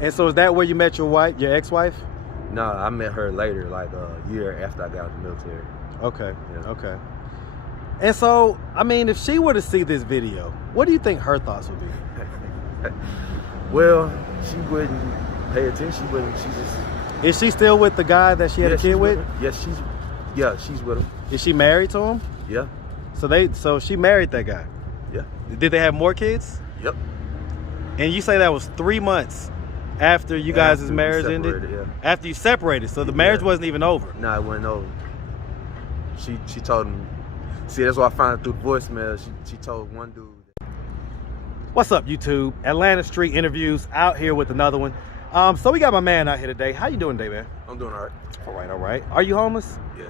And so is that where you met your wife, your ex-wife? No, I met her later, like a year after I got out of the military. Okay, Yeah. okay. And so, I mean, if she were to see this video, what do you think her thoughts would be? Well, she wouldn't pay attention. She just. Is she still with the guy that she had a kid with? Yes, she's with him. Is she married to him? Yeah. So she married that guy. Yeah. Did they have more kids? Yep. And you say that was 3 months after you guys' marriage ended? Yeah. After you separated, so the marriage wasn't even over. No, it wasn't over. She told him. See, that's why I found it through the voicemail. She told one dude. What's up, YouTube? Atlanta Street Interviews out here with another one. So we got my man out here today. How you doing today, man? I'm doing all right. All right. Are you homeless? Yes.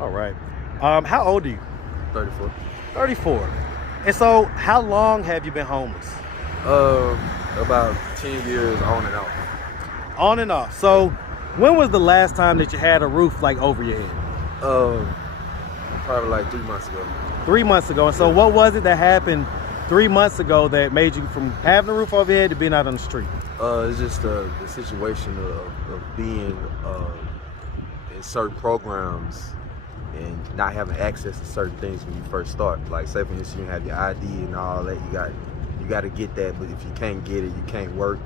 All right. How old are you? 34. 34. And so, how long have you been homeless? About 10 years on and off. On and off. So, when was the last time that you had a roof like over your head? Probably like 3 months ago. 3 months ago. And so, what was it that happened 3 months ago that made you from having a roof over your head to being out on the street? It's just the situation of being in certain programs and not having access to certain things when you first start. Like, say for instance, you have your ID and all that, you got to get that, but if you can't get it, you can't work.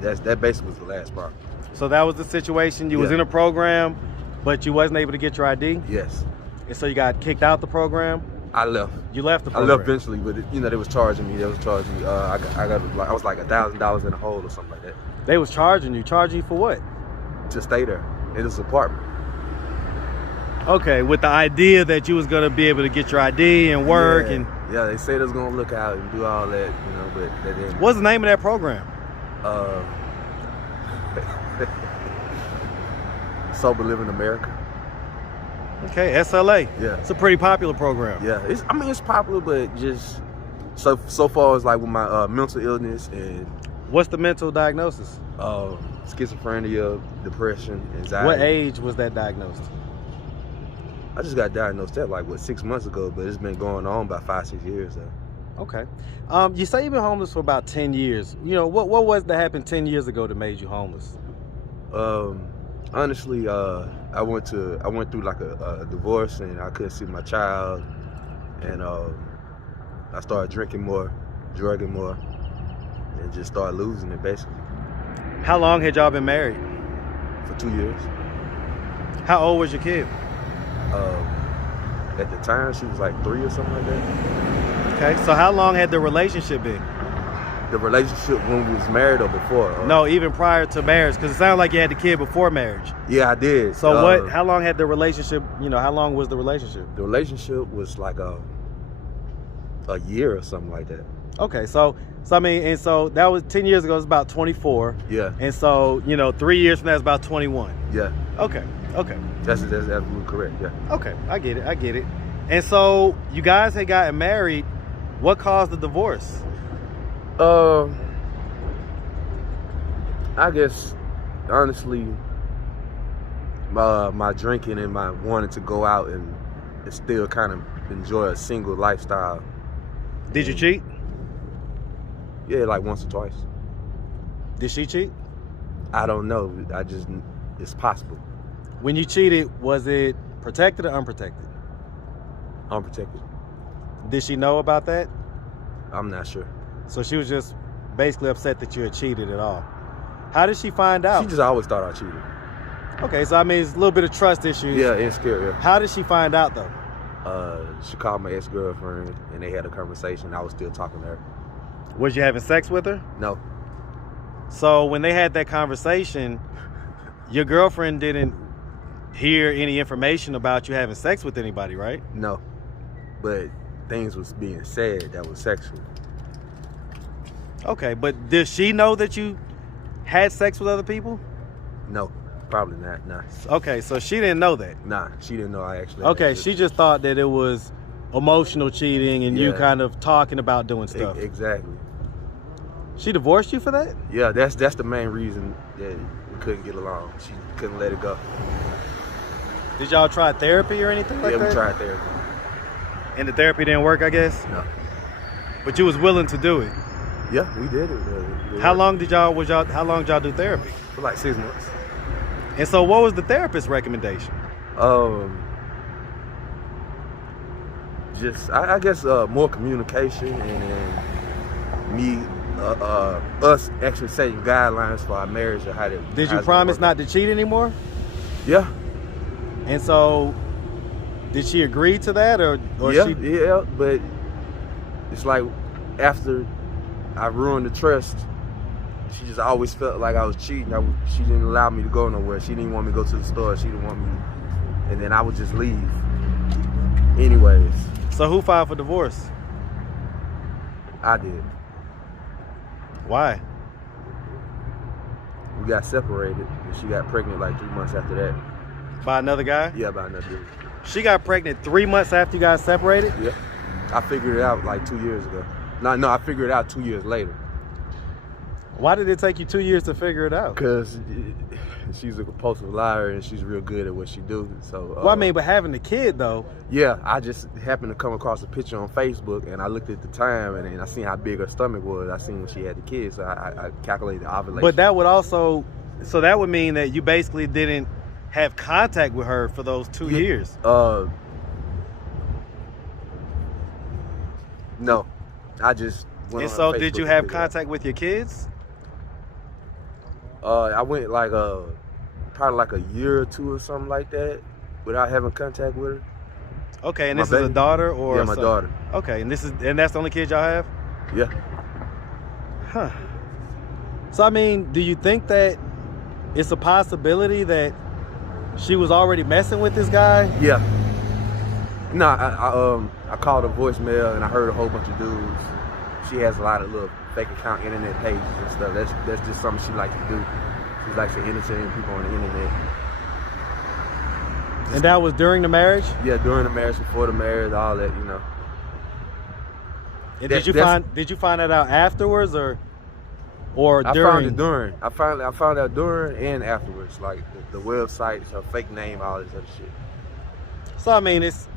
That basically was the last part. So that was the situation. You was in a program, but you wasn't able to get your ID? Yes. And so you got kicked out the program? I left. You left the program? I left eventually, but they was charging me. I was like $1,000 in a hole or something like that. They was charging you for what? To stay there in this apartment. Okay, with the idea that you was gonna be able to get your ID and work yeah, they said they was gonna look out and do all that, but they didn't. What's the name of that program? Sober Living America. Okay, SLA. Yeah. It's a pretty popular program. Yeah, it's popular, but just so far as like with my mental illness and. What's the mental diagnosis? Schizophrenia, depression, anxiety. What age was that diagnosed? I just got diagnosed that 6 months ago, but it's been going on about 5-6 years though. Okay. You say you've been homeless for about 10 years. What was that happened 10 years ago that made you homeless? Honestly, I went through like a divorce and I couldn't see my child, and I started drinking more, drugging more, and just started losing it basically. How long had y'all been married? For 2 years. How old was your kid? At the time, she was like 3 or something like that. Okay, so how long had the relationship been? The relationship when we was married or before? No, even prior to marriage, because it sounded like you had the kid before marriage. Yeah, I did. So how long had the relationship, how long was the relationship? The relationship was like a year or something like that. Okay, so I mean, and so that was 10 years ago, it's about 24. Yeah. And so, 3 years from that is about 21. Yeah. Okay. That's absolutely correct, yeah. Okay, I get it. And so you guys had gotten married. What caused the divorce? I guess, honestly, my drinking and my wanting to go out and still kind of enjoy a single lifestyle. Did you cheat? Yeah, like once or twice. Did she cheat? I don't know. It's possible. When you cheated, was it protected or unprotected? Unprotected. Did she know about that? I'm not sure. So she was just basically upset that you had cheated at all. How did she find out? She just always thought I cheated. Okay, so I mean, it's a little bit of trust issues. Yeah, insecure, yeah. How did she find out though? She called my ex-girlfriend and they had a conversation. I was still talking to her. Was you having sex with her? No. So when they had that conversation, your girlfriend didn't hear any information about you having sex with anybody, right? No. But things was being said that was sexual. Okay, but did she know that you had sex with other people? No, probably not, nah. Okay, so she didn't know that? Nah, she didn't know I actually Okay, she just thought that it was emotional cheating and you kind of talking about doing stuff. Exactly. She divorced you for that? Yeah, that's the main reason that we couldn't get along. She couldn't let it go. Did y'all try therapy or anything like that? Yeah, we tried therapy. And the therapy didn't work, I guess? No. But you was willing to do it? Yeah, we did it. How long did y'all do therapy? For like 6 months. And so what was the therapist's recommendation? Just I guess more communication and me us actually setting guidelines for our marriage or how to. Did you promise not to cheat anymore? Yeah. And so did she agree to that or yeah, but it's like after I ruined the trust, she just always felt like I was cheating. She didn't allow me to go nowhere. She didn't want me to go to the store. She didn't want me, and then I would just leave. Anyways. So who filed for divorce? I did. Why? We got separated, and she got pregnant like 3 months after that. By another guy? Yeah, by another dude. She got pregnant 3 months after you guys separated? Yeah. I figured it out like 2 years ago. No, I figured it out 2 years later. Why did it take you 2 years to figure it out? Because she's a compulsive liar and she's real good at what she do. So. Well, I mean, but having the kid though. Yeah, I just happened to come across a picture on Facebook and I looked at the time and I seen how big her stomach was. I seen when she had the kid, so I calculated the ovulation. But that would also, so that would mean that you basically didn't have contact with her for those 2 years. No, I just went. And so, did you have contact with your kids? I went like probably like a year or two or something like that without having contact with her. Okay, and this is a daughter or yeah, my daughter. Okay, and that's the only kid y'all have? Yeah. Huh. So I mean, do you think that it's a possibility that she was already messing with this guy? Yeah. No, I called her voicemail and I heard a whole bunch of dudes. She has a lot of little fake account internet pages and stuff. That's just something she likes to do. She likes to entertain people on the internet. And that was during the marriage? Yeah, during the marriage, before the marriage, all that, you know. And did you find that out afterwards or during? I found it during. I found out during and afterwards, like the websites, her fake name, all this other shit. So I mean, it's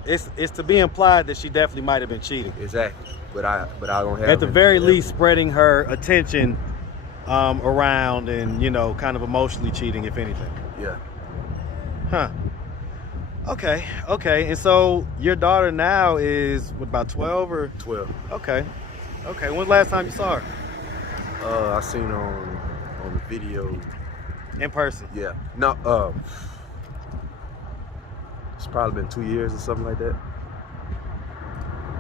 to be implied that she definitely might have been cheating. Exactly, but I don't have. At the very least, spreading her attention around and kind of emotionally cheating, if anything. Yeah. Huh. Okay. And so your daughter now is what, about 12 or 12? Okay. When's the last time you saw her? I seen her on the video. In person? Yeah. No. It's probably been 2 years or something like that.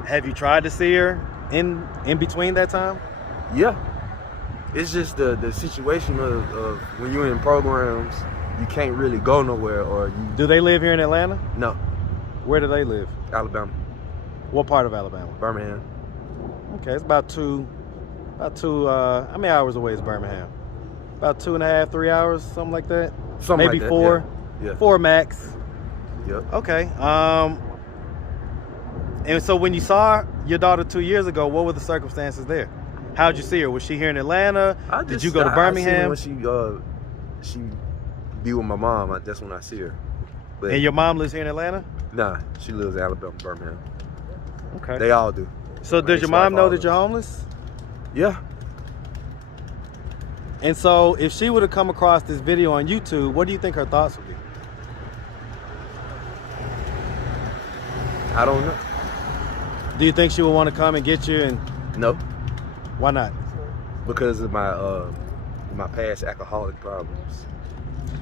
Have you tried to see her in between that time? Yeah. It's just the situation of when you're in programs, you can't really go nowhere, or you. Do they live here in Atlanta? No. Where do they live? Alabama. What part of Alabama? Birmingham. Okay, it's about two. How many hours away is Birmingham? About 2.5, 3 hours, something like that. Something maybe like that, 4. Yeah. 4 max. Yep. Okay. And so when you saw your daughter 2 years ago, what were the circumstances there? How'd you see her? Was she here in Atlanta? Did you go to Birmingham? I seen her when she be with my mom. That's when I see her. But and your mom lives here in Atlanta? Nah, she lives in Alabama, Birmingham. Okay. They all do. So does your mom know that you're homeless? Yeah. And so if she would have come across this video on YouTube, what do you think her thoughts would be? I don't know. Do you think she would want to come and get you? And no. Why not? Because of my past alcoholic problems.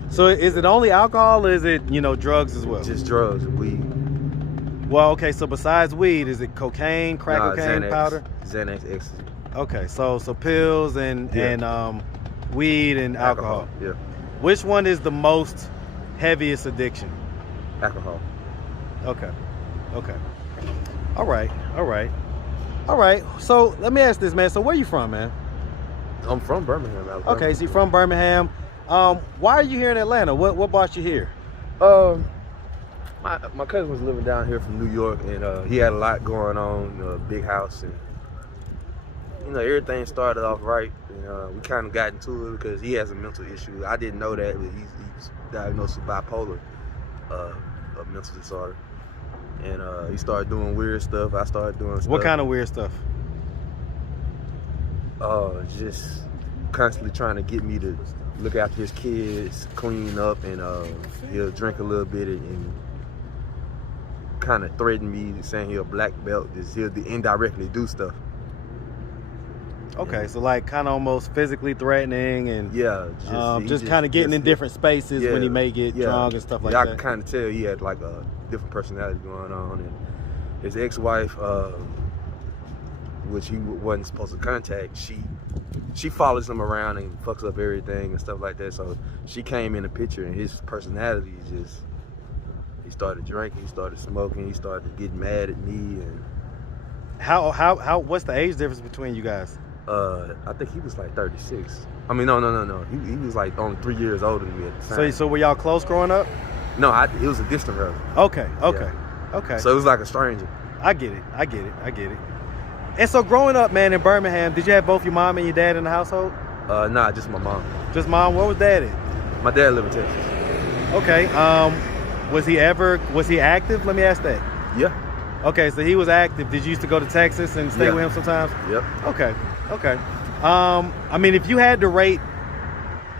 So is it only alcohol or is it, drugs as well? Just drugs and weed. Well, okay, so besides weed, is it cocaine, crack cocaine, Xanax, powder? Xanax, ecstasy. Okay, so pills and weed and alcohol. Yeah. Which one is the most heaviest addiction? Alcohol. Okay. All right. So let me ask this, man. So where you from, man? I'm from Birmingham, Alabama. Okay, so you're from Birmingham. Why are you here in Atlanta? What brought you here? My cousin was living down here from New York, and he had a lot going on, big house, and everything started off right. We kind of got into it because he has a mental issue. I didn't know that, but he's diagnosed with bipolar, a mental disorder, and he started doing weird stuff. I started doing stuff. What kind of weird stuff? Just constantly trying to get me to look after his kids, clean up, and he'll drink a little bit and kind of threaten me, saying he'll black belt. He'll indirectly do stuff. Okay, so like kind of almost physically threatening and just kind of getting in different spaces when he may get drunk and stuff like that. I can kind of tell he had like a different personality going on, and his ex-wife, which he wasn't supposed to contact, she follows him around and fucks up everything and stuff like that. So she came in the picture, and his personality just, he started drinking, he started smoking, he started getting mad at me. And how what's the age difference between you guys? I think he was like 36. I mean, no. He was like only 3 years older than me at the time. So were y'all close growing up? No, it was a distant relative. Okay. So it was like a stranger. I get it. And so growing up, man, in Birmingham, did you have both your mom and your dad in the household? Nah, just my mom. Just mom? Where was dad at? My dad lived in Texas. Okay. Was he active? Let me ask that. Yeah. Okay, so he was active. Did you used to go to Texas and stay with him sometimes? Yep. Okay. I mean, if you had to rate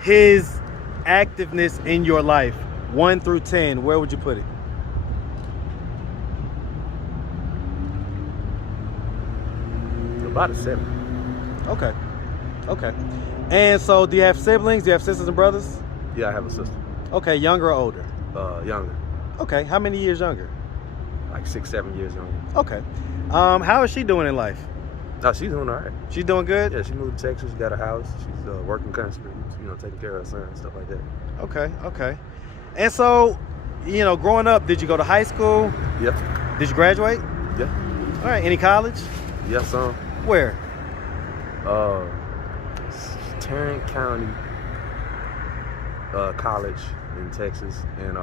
his activeness in your life, 1 through 10, where would you put it? About a 7. Okay. And so do you have siblings? Do you have sisters and brothers? Yeah, I have a sister. Okay, younger or older? Younger. Okay, how many years younger? Like 6-7 years younger. Okay. How is she doing in life? No, she's doing all right. She's doing good? Yeah, she moved to Texas, got a house. She's working constantly, taking care of her son and stuff like that. Okay. And so, growing up, did you go to high school? Yep. Did you graduate? Yeah. All right, any college? Yeah, some. Where? Tarrant County College in Texas, and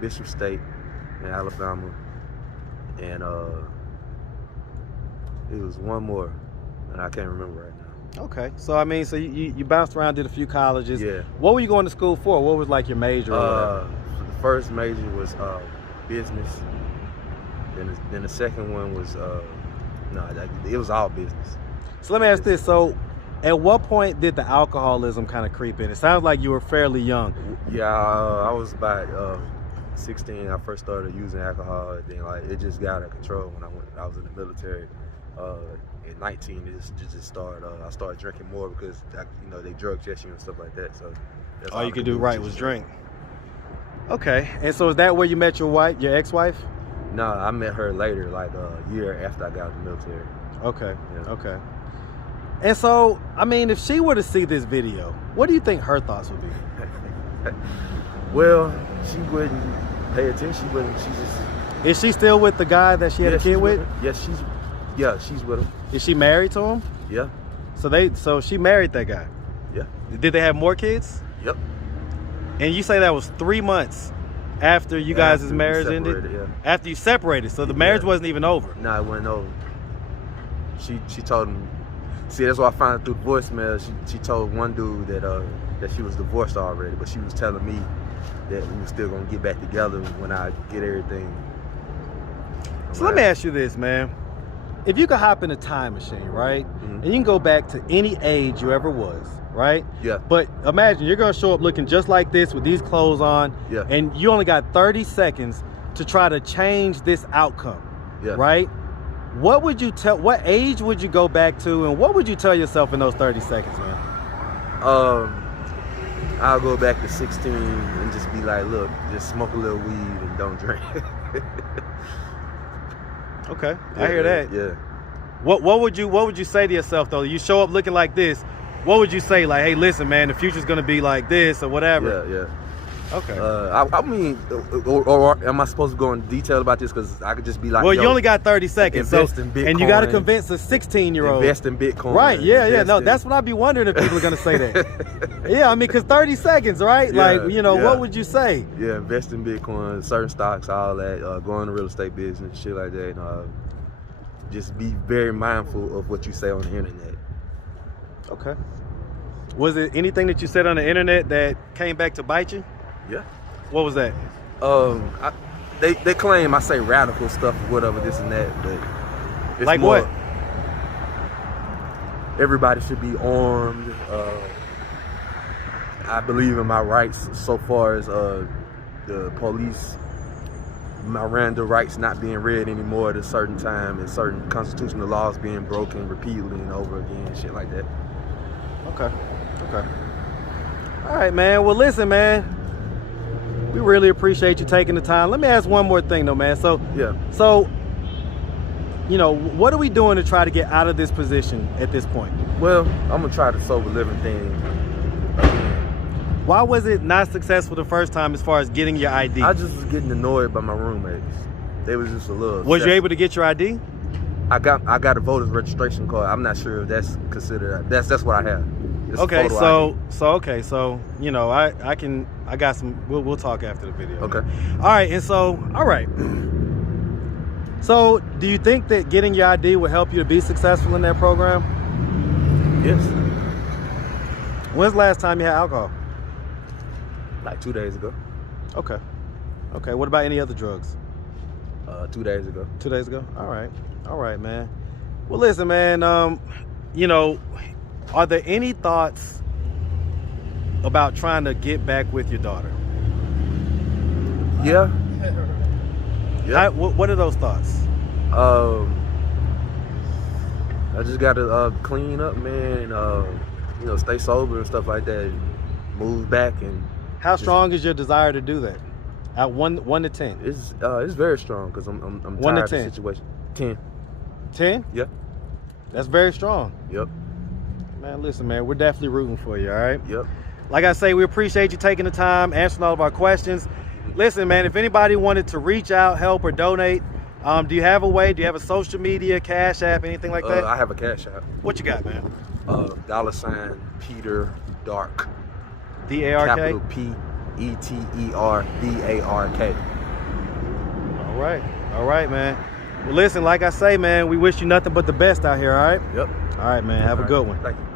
Bishop State in Alabama, and it was one more, and I can't remember right now. Okay, so I mean, so you bounced around, did a few colleges. Yeah. What were you going to school for? What was like your major? The first major was business. Then the second one was it was all business. So let me ask this: so, at what point did the alcoholism kind of creep in? It sounds like you were fairly young. Yeah, I was about 16. I first started using alcohol. Then it just got out of control when I was in the military. At 19, it just started. I started drinking more because they drug test you and stuff like that. So that's all you could do right was drink. Okay, and so is that where you met your wife, your ex-wife? No, I met her later, like a year after I got out of the military. Okay. Yeah. Okay. And so, I mean, if she were to see this video, what do you think her thoughts would be? Well, she wouldn't pay attention. She just. Is she still with the guy that she had a kid with? Yes, she's with him. Is she married to him? Yeah. So she married that guy? Yeah. Did they have more kids? Yep. And you say that was 3 months after you guys' marriage ended? Yeah. After you separated, so the marriage wasn't even over? No, it wasn't over. She told him. See, that's why I found out through the voicemail. She told one dude that she was divorced already, but she was telling me that we were still gonna get back together when I get everything. So let me ask you this, man. If you could hop in a time machine, right? Mm-hmm. And you can go back to any age you ever was, right? Yeah. But imagine you're gonna show up looking just like this with these clothes on, and you only got 30 seconds to try to change this outcome, right? What age would you go back to, and what would you tell yourself in those 30 seconds, man? I'll go back to 16 and just be like, look, just smoke a little weed and don't drink. Okay, I hear that. Yeah. What would you say to yourself though? You show up looking like this. What would you say? Like, hey, listen, man, the future's gonna be like this or whatever. Yeah. Okay. I mean, or am I supposed to go in detail about this? Because I could just be like, well, you only got 30 seconds. Invest in Bitcoin, and you got to convince a 16-year-old. Invest in Bitcoin. Right, yeah. No, that's what I'd be wondering if people are going to say that. Yeah, I mean, because 30 seconds, right? What would you say? Yeah, invest in Bitcoin, certain stocks, all that, go in the real estate business, shit like that. And, just be very mindful of what you say on the internet. Okay. Was it anything that you said on the internet that came back to bite you? Yeah. What was that? They claim I say radical stuff or whatever, this and that, but it's like more, what? everybody should be armed. I believe in my rights so far as the police Miranda rights not being read anymore at a certain time and certain constitutional laws being broken repeatedly and over again and shit like that. Okay. All right, man. Well, listen, man. We really appreciate you taking the time. Let me ask one more thing, though, man. So, you know, what are we doing to try to get out of this position at this point? Well, I'm gonna try the sober living thing again. Why was it not successful the first time as far as getting your ID? I just was getting annoyed by my roommates. They was just a little. Was you able to get your ID? I got a voter's registration card. I'm not sure if that's considered. That's what I have. It's okay, so you know, I got some. We'll talk after the video. Okay. Man. All right, and so all right. So, do you think that getting your ID will help you to be successful in that program? Yes. When's the last time you had alcohol? Like 2 days ago. Okay. What about any other drugs? 2 days ago. 2 days ago. All right, man. Well, listen, man. You know, are there any thoughts about trying to get back with your daughter? Yeah. What are those thoughts? I just gotta clean up, man. You know, stay sober and stuff like that. And move back and. How strong is your desire to do that? At 1 to 10. It's very strong because I'm 1 tired to 10. of the situation. 10. 10? Yep. That's very strong. Yep. Man, listen, man, we're definitely rooting for you, all right? Yep. Like I say, we appreciate you taking the time, answering all of our questions. Listen, man, if anybody wanted to reach out, help, or donate, do you have a way? Do you have a social media, Cash App, anything like that? I have a Cash App. What you got, man? $ Peterdark. D-A-R-K? Capital P-E-T-E-R-D-A-R-K. All right, man. Well, listen, like I say, man, we wish you nothing but the best out here, all right? Yep. All right, man. Have a good one. Thank you.